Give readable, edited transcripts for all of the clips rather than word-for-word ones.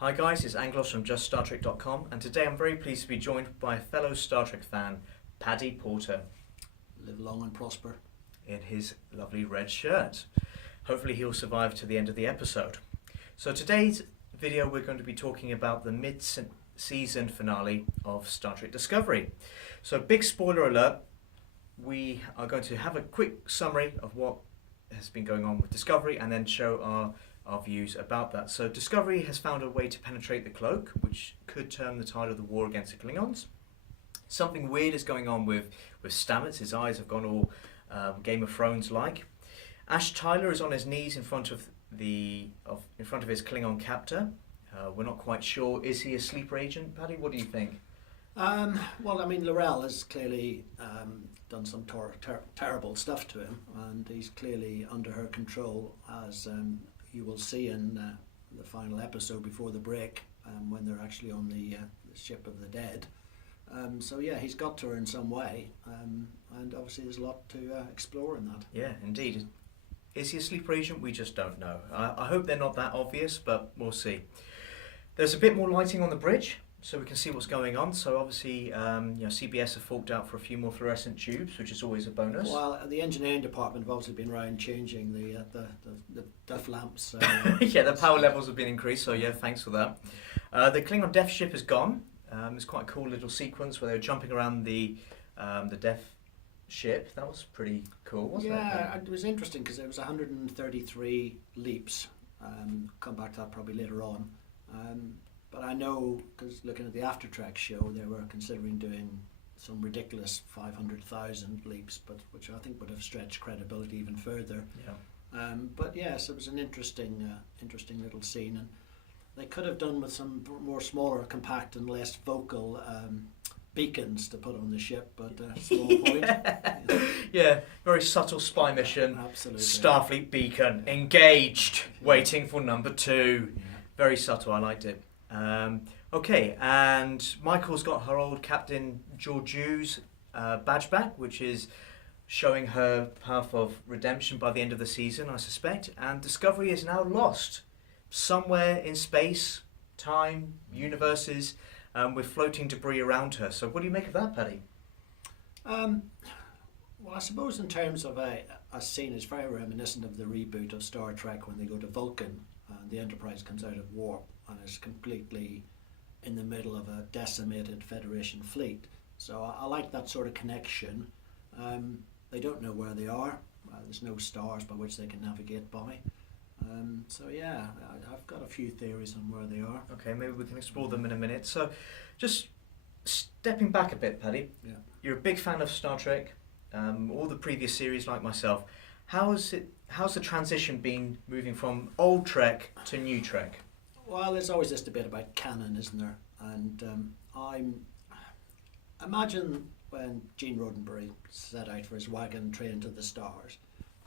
Hi guys, it's Anglos from JustStarTrek.com, and today I'm very pleased to be joined by a fellow Star Trek fan, Paddy Porter, Live long and prosper. in his lovely red shirt. Hopefully he'll survive to the end of the episode. So today's video we're going to be talking about the mid-season finale of Star Trek Discovery. So big spoiler alert, we are going to have a quick summary of what has been going on with Discovery and then show our views about that. So Discovery has found a way to penetrate the cloak, which could turn the tide of the war against the Klingons. Something weird is going on with Stamets. His eyes have gone all Game of Thrones like. Ash Tyler is on his knees in front of his Klingon captor. We're not quite sure. Is he a sleeper agent, Paddy? What do you think? Well, I mean, L'Rell has clearly done some terrible stuff to him, and he's clearly under her control, as you will see in the final episode before the break, when they're actually on the ship of the dead. So yeah, he's got to her in some way, and obviously there's a lot to explore in that. Yeah, indeed. Is he a sleeper agent? We just don't know. I hope they're not that obvious, but we'll see. There's a bit more lighting on the bridge, so we can see what's going on. So obviously, CBS have forked out for a few more fluorescent tubes, which is always a bonus. Well, the engineering department have obviously been around changing the duff lamps. Yeah, the power levels have been increased, so yeah, thanks for that. The Klingon Death ship is gone. It's quite a cool little sequence where they were jumping around the Death ship. That was pretty cool, wasn't it? Yeah, it was interesting because it was 133 leaps. Come back to that probably later on. But I know, because looking at the After Trek show, they were considering doing some ridiculous 500,000 leaps, but which I think would have stretched credibility even further. Yeah. But yes, it was an interesting little scene, and they could have done with some more smaller, compact, and less vocal beacons to put on the ship, but small point. Yeah, very subtle spy mission. Absolutely. Starfleet beacon engaged, waiting for number 2. Yeah. Very subtle. I liked it. Okay, and Michael's got her old Captain Georgiou's badge back, which is showing her path of redemption by the end of the season, I suspect. And Discovery is now lost somewhere in space, time, universes, with floating debris around her. So what do you make of that, Paddy? Well, I suppose in terms of a scene, it's very reminiscent of the reboot of Star Trek when they go to Vulcan and the Enterprise comes out of warp and is completely in the middle of a decimated Federation fleet. So I like that sort of connection. They don't know where they are. There's no stars by which they can navigate by. So yeah, I've got a few theories on where they are. Okay, maybe we can explore them in a minute. So just stepping back a bit, Paddy. Yeah. You're a big fan of Star Trek, all the previous series like myself. How's the transition been moving from old Trek to new Trek? Well, there's always this debate about canon, isn't there? And imagine when Gene Roddenberry set out for his wagon train to the stars.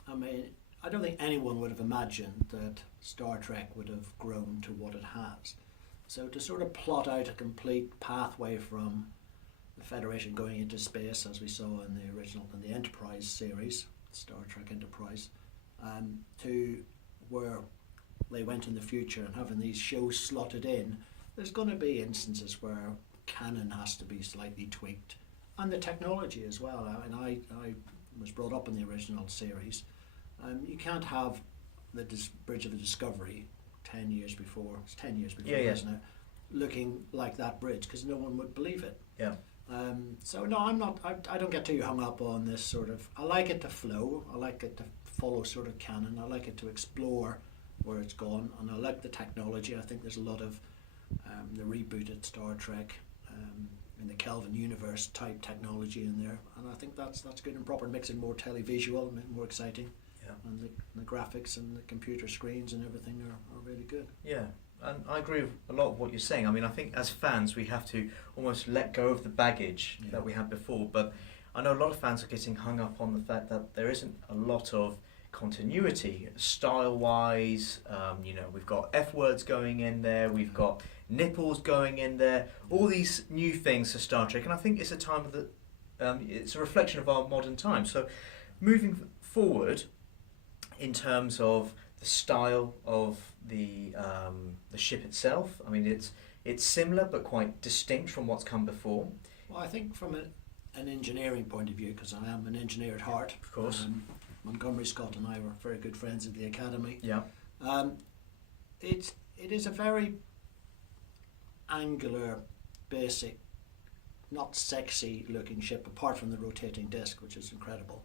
I mean, I don't think anyone would have imagined that Star Trek would have grown to what it has. So to sort of plot out a complete pathway from the Federation going into space, as we saw in the Enterprise series, Star Trek Enterprise, to where they went in the future and having these shows slotted in, there's going to be instances where canon has to be slightly tweaked, and the technology as well. I was brought up in the original series. You can't have the Bridge of the Discovery 10 years before, it's 10 years before, isn't it, looking like that bridge, because no one would believe it. Yeah. So no, I don't get too hung up on this sort of, I like it to flow, I like it to follow sort of canon, I like it to explore where it's gone, and I like the technology. I think there's a lot of the rebooted Star Trek in the Kelvin universe type technology in there, and I think that's good and proper, mixing more televisual, more exciting. Yeah. And the graphics and the computer screens and everything are really good. Yeah, and I agree with a lot of what you're saying. I mean, I think as fans we have to almost let go of the baggage that we had before, but I know a lot of fans are getting hung up on the fact that there isn't a lot of continuity style-wise. We've got F-words going in there, we've got nipples going in there, all these new things for Star Trek, and I think it's a time of it's a reflection of our modern time. So moving forward, in terms of the style of the ship itself. I mean, it's similar but quite distinct from what's come before. Well, I think from an engineering point of view, because I am an engineer at heart. Of course. Montgomery Scott and I were very good friends at the academy. Yeah. It is a very angular, basic, not sexy looking ship apart from the rotating disc, which is incredible.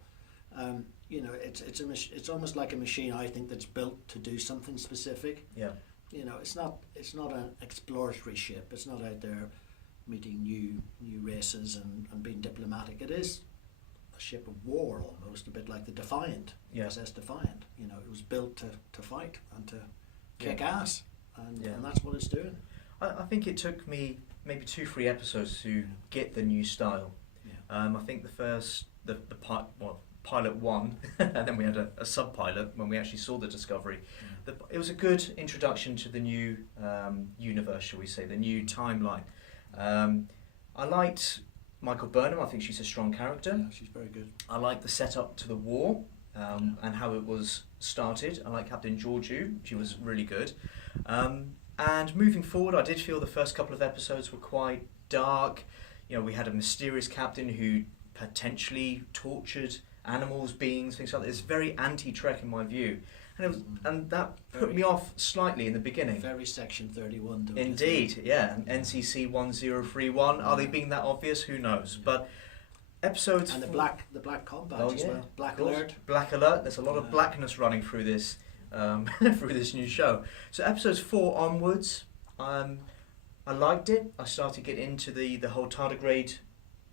You know, it's almost like a machine, I think, that's built to do something specific. Yeah. You know, it's not an exploratory ship. It's not out there meeting new races and being diplomatic. It is a ship of war almost, a bit like the Defiant, SS Defiant. You know, it was built to fight and to kick ass, and that's what it's doing. I think it took me maybe 2-3 episodes to get the new style. Yeah. I think pilot 1, and then we had a sub-pilot when we actually saw the Discovery. It was a good introduction to the new universe, shall we say, the new timeline. I liked Michael Burnham. I think she's a strong character. Yeah, she's very good. I like the setup to the war and how it was started. I like Captain Georgiou. She was really good. And moving forward, I did feel the first couple of episodes were quite dark. You know, we had a mysterious captain who potentially tortured animals, beings, things like that. It's very anti-Trek in my view. And that put me off slightly in the beginning. Very Section 31. Don't Indeed, yeah. NCC 1031. Are they being that obvious? Who knows? But episodes... And the black combat as well. Black Alert. Black Alert. There's a lot of blackness running through this through this new show. So episodes 4 onwards, I liked it. I started to get into the whole tardigrade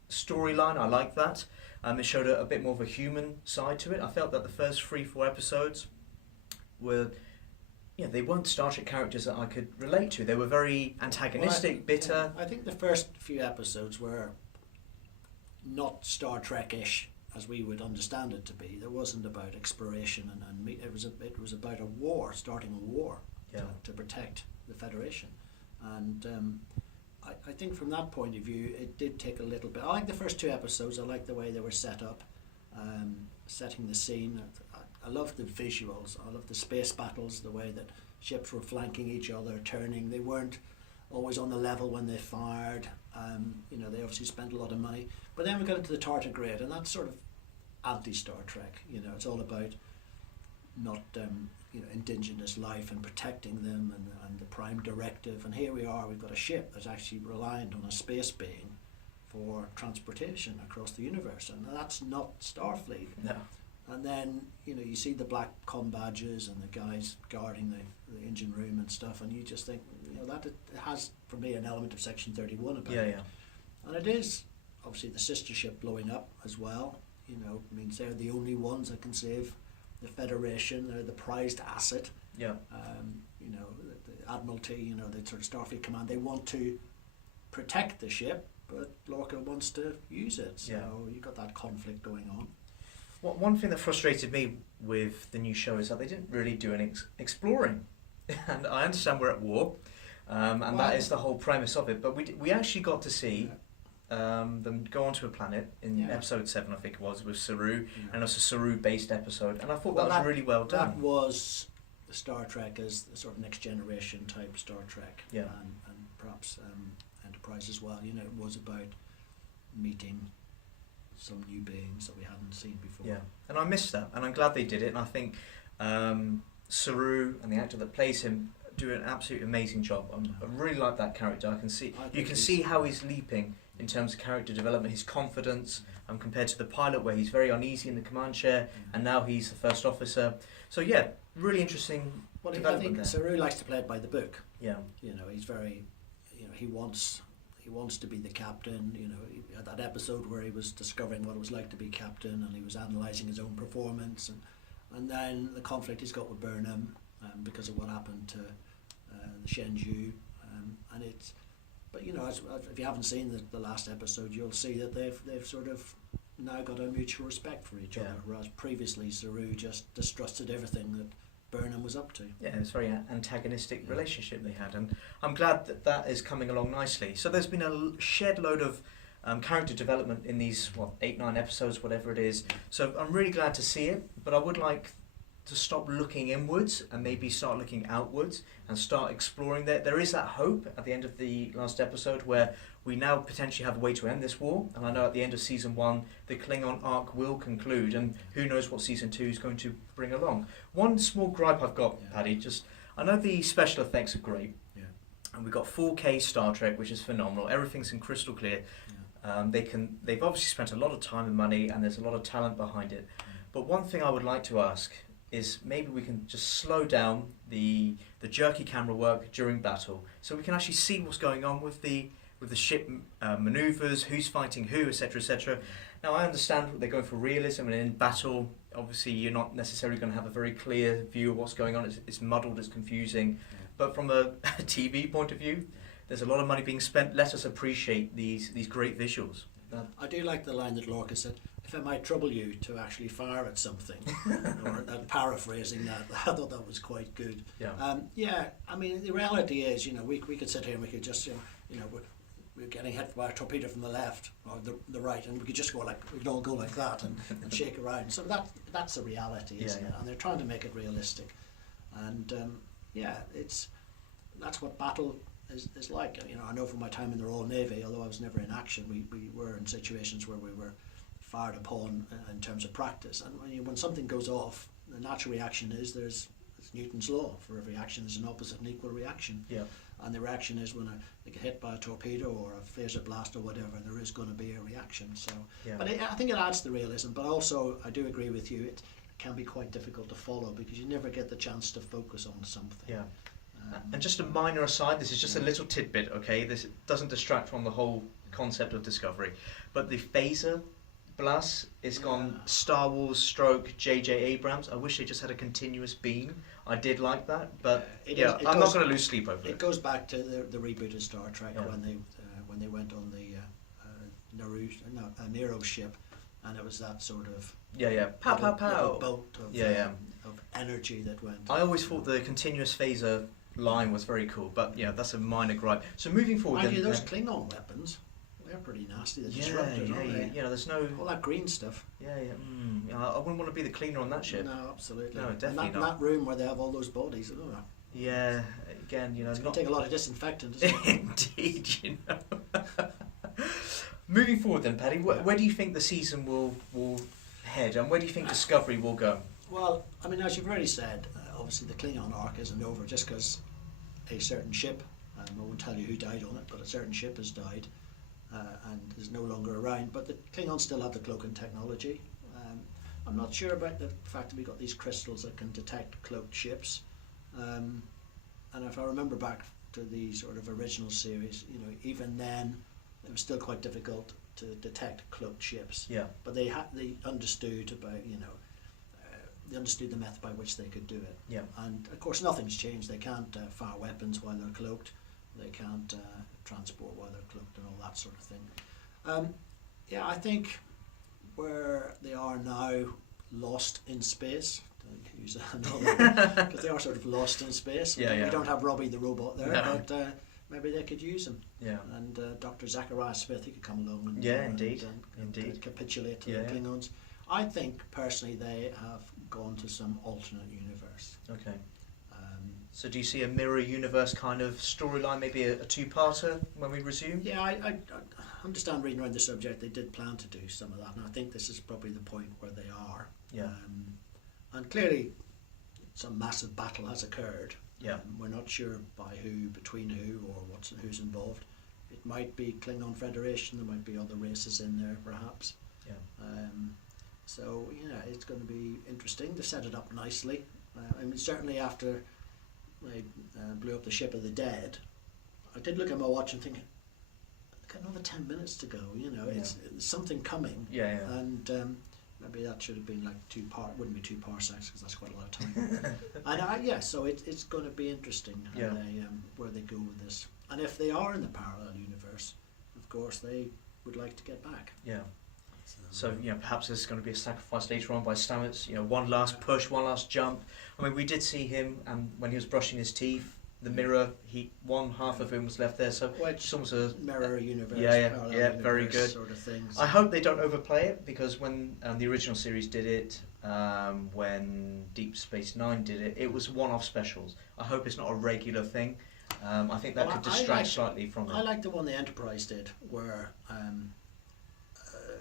storyline. I liked that. It showed a bit more of a human side to it. I felt that the first 3-4 episodes were, they weren't Star Trek characters that I could relate to. They were very antagonistic, bitter. I think the first few episodes were not Star Trek-ish as we would understand it to be. There wasn't about exploration and it was about a war, starting a war to protect the Federation. And I think from that point of view, it did take a little bit. I like the first 2 episodes. I like the way they were set up, setting the scene. I love the visuals. I love the space battles, the way that ships were flanking each other, turning. They weren't always on the level when they fired. They obviously spent a lot of money. But then we got into the tardigrade, and that's sort of anti-Star Trek. You know, it's all about not indigenous life and protecting them and the prime directive. And here we are, we've got a ship that's actually reliant on a space being for transportation across the universe, and that's not Starfleet. No. And then you see the black comm badges and the guys guarding the engine room and stuff, and you just think that it has for me an element of Section 31 about it. And it is obviously the sister ship blowing up as well. Means they're the only ones that can save the Federation. They're the prized asset. Yeah. The Admiralty, the sort of Starfleet Command, they want to protect the ship, but Lorca wants to use it. So you've got that conflict going on. One thing that frustrated me with the new show is that they didn't really do any exploring. And I understand we're at war, and that is the whole premise of it. But we actually got to see them go onto a planet in episode 7, I think it was, with Saru, and it's a Saru-based episode. And I thought that was really well done. That was Star Trek as the sort of next generation type Star Trek, and perhaps Enterprise as well. It was about meeting some new beings that we hadn't seen before. Yeah, and I missed that, and I'm glad they did it. And I think Saru and the actor that plays him do an absolutely amazing job. I really like that character. You can see how he's leaping in terms of character development, his confidence, compared to the pilot where he's very uneasy in the command chair, and now he's the first officer. So yeah, really interesting. Well, I think Saru likes to play it by the book. Yeah. He's very, he wants to be the captain. He had that episode where he was discovering what it was like to be captain, and he was analysing his own performance, and then the conflict he's got with Burnham because of what happened to the Shenzhou, and it's. But if you haven't seen the last episode, you'll see that they've sort of now got a mutual respect for each other, whereas previously Saru just distrusted everything that Burnham was up to. Yeah, it's a very antagonistic relationship they had, and I'm glad that is coming along nicely. So there's been a shed load of character development in these 8-9 episodes, whatever it is. So I'm really glad to see it, but I would like to stop looking inwards and maybe start looking outwards and start exploring. There is that hope at the end of the last episode where we now potentially have a way to end this war, and I know at the end of season 1 the Klingon arc will conclude, and who knows what season 2 is going to bring along. One small gripe I've got, Paddy, I know the special effects are great, and we've got 4K Star Trek, which is phenomenal. Everything's in crystal clear. They've obviously spent a lot of time and money, and there's a lot of talent behind it. But one thing I would like to ask is maybe we can just slow down the jerky camera work during battle, so we can actually see what's going on with the ship maneuvers, who's fighting who, etc., etc. Now I understand they're going for realism, and in battle, obviously you're not necessarily going to have a very clear view of what's going on. It's muddled, it's confusing. But from a TV point of view, there's a lot of money being spent. Let us appreciate these great visuals. I do like the line that Lorca said, if it might trouble you to actually fire at something, or paraphrasing that, I thought that was quite good. I mean, the reality is, we could sit here and we could just, we're getting hit by a torpedo from the left or the right, and we could just go we could all go like that and shake around. So that's the reality, isn't it? And they're trying to make it realistic. And that's what battle is like. I know from my time in the Royal Navy, although I was never in action, we were in situations where we were fired upon in terms of practice. And when something goes off, the natural reaction is it's Newton's law. For every action, there's an opposite and equal reaction. Yeah. And the reaction is when they get hit by a torpedo or a phaser blast or whatever, there is going to be a reaction. So, but I think it adds to the realism. But also, I do agree with you. It can be quite difficult to follow because you never get the chance to focus on something. Yeah. And just a minor aside, this is just a little tidbit, okay? This doesn't distract from the whole concept of Discovery. But the phaser blast is gone Star Wars stroke J.J. Abrams. I wish they just had a continuous beam. I did like that, but I'm not going to lose sleep over it. It goes back to the reboot of Star Trek when they went on the Nero ship, and it was that sort of pow boat of energy that went. I always thought the continuous phaser line was very cool, but that's a minor gripe. So moving forward, those Klingon weapons, they're pretty nasty. They're disruptors, aren't they? There's no all that green stuff. I wouldn't want to be the cleaner on that ship. No, absolutely. No, definitely not. That room where they have all those bodies. Yeah, again, it's going to take a lot of disinfectant, isn't it? Indeed, Moving forward then, Paddy, where do you think the season will head, and where do you think Discovery will go? Well, I mean, as you've already said, obviously the Klingon arc isn't over just because a certain ship, I won't tell you who died on it, but a certain ship has died and is no longer around. But the Klingons still have the cloaking technology. I'm not sure about the fact that we got these crystals that can detect cloaked ships. And if I remember back to the sort of original series, even then it was still quite difficult to detect cloaked ships. Yeah. But they understood about, they understood the method by which they could do it. Yeah. And of course nothing's changed. They can't fire weapons while they're cloaked. They can't transport while they're cloaked and all that sort of thing. I think where they are now, lost in space, to use another, because they are sort of lost in space. We don't have Robbie the robot there, but maybe they could use him. Yeah. And Dr. Zachariah Smith, he could come along and and capitulate to the Klingons. I think personally they have gone to some alternate universe. Okay. So do you see a mirror universe kind of storyline, maybe a two-parter when we resume? Yeah, I understand reading around the subject they did plan to do some of that, and I think this is probably the point where they are. Yeah. And clearly some massive battle has occurred. Yeah. We're not sure by who, between who, or who's involved. It might be Klingon Federation, there might be other races in there perhaps. Yeah. So, it's going to be interesting. They set it up nicely. I mean, certainly after they blew up the ship of the dead, I did look at my watch and think, I've got another 10 minutes to go, it's something coming. Yeah. And maybe that should have been like wouldn't be 2 parsecs because that's quite a lot of time. And so it's going to be interesting where they go with this. And if they are in the parallel universe, of course, they would like to get back. Yeah. So perhaps there's going to be a sacrifice later on by Stamets. One last push, one last jump. I mean, we did see him, and when he was brushing his teeth, the mirror, one half of him was left there. So it's almost a mirror universe. Yeah, very good. Sort of things. I hope they don't overplay it, because when the original series did it, when Deep Space Nine did it. It was one-off specials. I hope it's not a regular thing. I think that could distract slightly from it. I like the one the Enterprise did, where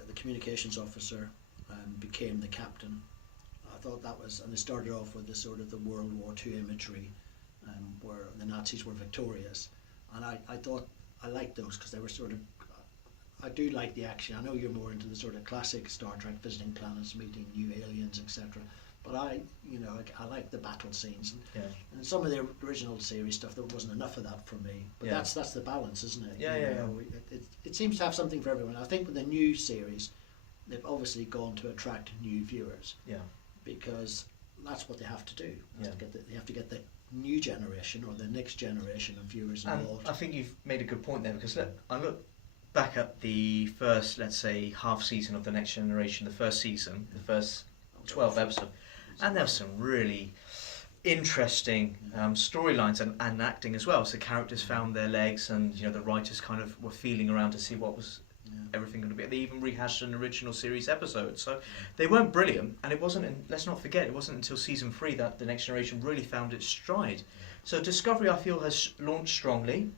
the communications officer became the captain. I thought that was, and they started off with the sort of the World War II imagery, where the Nazis were victorious, and I thought I liked those because they were sort of. I do like the action. I know you're more into the sort of classic Star Trek, visiting planets, meeting new aliens, etc. But I like the battle scenes, and some of the original series stuff. There wasn't enough of that for me. But that's the balance, isn't it? It seems to have something for everyone. I think with the new series, they've obviously gone to attract new viewers. Yeah. Because that's what they have to do. They have to get the new generation or the next generation of viewers involved. I think you've made a good point there, because I look back at the first, let's say, half season of The Next Generation, the first season, the first 12 episodes, and there were some really interesting storylines and acting as well. So characters found their legs, and the writers kind of were feeling around to see what was everything going to be. They even rehashed an original series episode, so they weren't brilliant. And it wasn't. Let's not forget, it wasn't until season 3 that The Next Generation really found its stride. So Discovery, I feel, has launched strongly.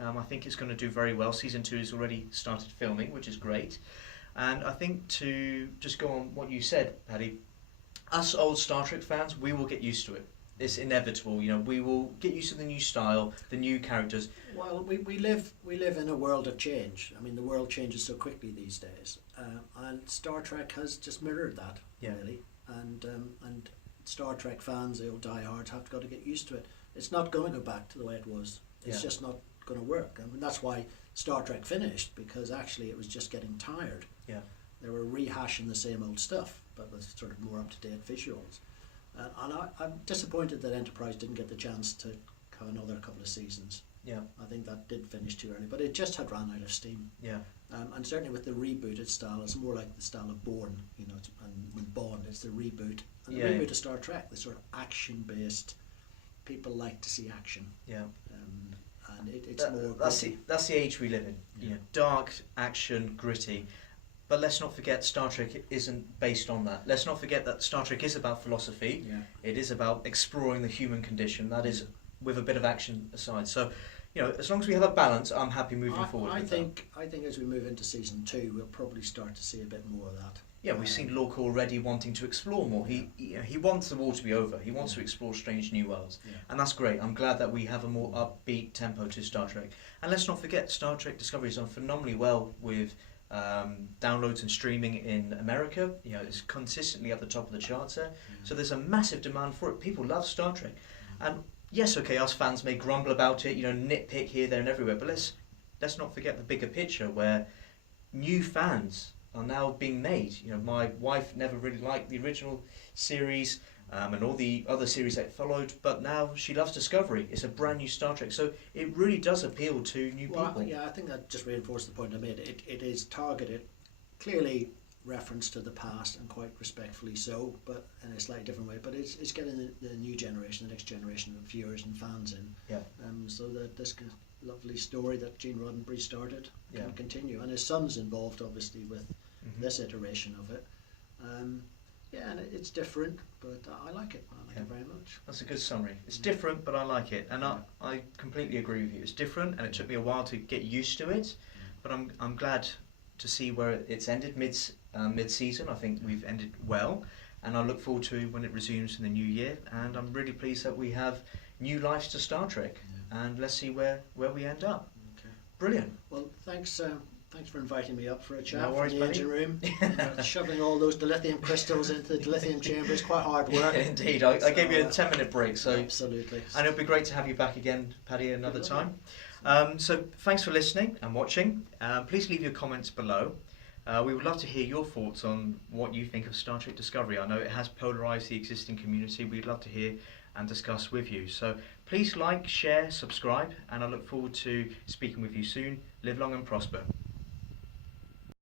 I think it's going to do very well. Season 2 has already started filming, which is great. And I think, to just go on what you said, Paddy, us old Star Trek fans, we will get used to it. It's inevitable. We will get used to the new style, the new characters. Well, we live in a world of change. I mean, the world changes so quickly these days, and Star Trek has just mirrored that, really. And Star Trek fans, the old diehards, have got to get used to it. It's not going to go back to the way it was. It's just not going to work. I mean, that's why Star Trek finished, because actually it was just getting tired. Yeah. They were rehashing the same old stuff, but with sort of more up-to-date visuals. And I'm disappointed that Enterprise didn't get the chance to have another couple of seasons. Yeah. I think that did finish too early, but it just had run out of steam. Yeah. And certainly with the rebooted style, it's more like the style of Bourne, and with Bond, it's the reboot. And the reboot of Star Trek, the sort of action-based, people like to see action. Yeah. And it's more... That's the age we live in. Yeah. Dark, action, gritty. But let's not forget, Star Trek isn't based on that. Let's not forget that Star Trek is about philosophy. Yeah. It is about exploring the human condition. That is, with a bit of action aside. So, as long as we have a balance, I'm happy moving forward. I think as we move into season 2, we'll probably start to see a bit more of that. Yeah, we've seen Lorca already wanting to explore more. He wants the war to be over. He wants to explore strange new worlds. Yeah. And that's great. I'm glad that we have a more upbeat tempo to Star Trek. And let's not forget, Star Trek Discovery has done phenomenally well with downloads and streaming in America. It's consistently at the top of the charts there. So there's a massive demand for it. People love Star Trek. And yes, okay, us fans may grumble about it, nitpick here, there and everywhere, but let's not forget the bigger picture, where new fans are now being made. My wife never really liked the original series and all the other series that followed, but now she loves Discovery. It's a brand new Star Trek, so it really does appeal to new people. Yeah, I think that just reinforced the point I made. It is targeted, clearly reference to the past, and quite respectfully so, but in a slightly different way. But it's getting the new generation, the next generation of viewers and fans in. Yeah. So that this lovely story that Gene Roddenberry started can continue, and his son's involved, obviously, with this iteration of it. And it's different, but I like it. I like it very much. That's a good summary. It's different, but I like it, and I completely agree with you. It's different, and it took me a while to get used to it, but I'm glad to see where it's ended mid-season. I think we've ended well, and I look forward to when it resumes in the new year. And I'm really pleased that we have new lives to Star Trek, and let's see where we end up. Okay. Brilliant. Well, thanks for inviting me up for a chat. No worries, from the engine room. Shoveling all those dilithium crystals into the dilithium chamber is quite hard work. Indeed, I gave you a 10-minute break, so absolutely. And it'll be great to have you back again, Paddy, another time. So thanks for listening and watching. Please leave your comments below. We would love to hear your thoughts on what you think of Star Trek Discovery. I know it has polarised the existing community. We'd love to hear and discuss with you. So please like, share, subscribe, and I look forward to speaking with you soon. Live long and prosper.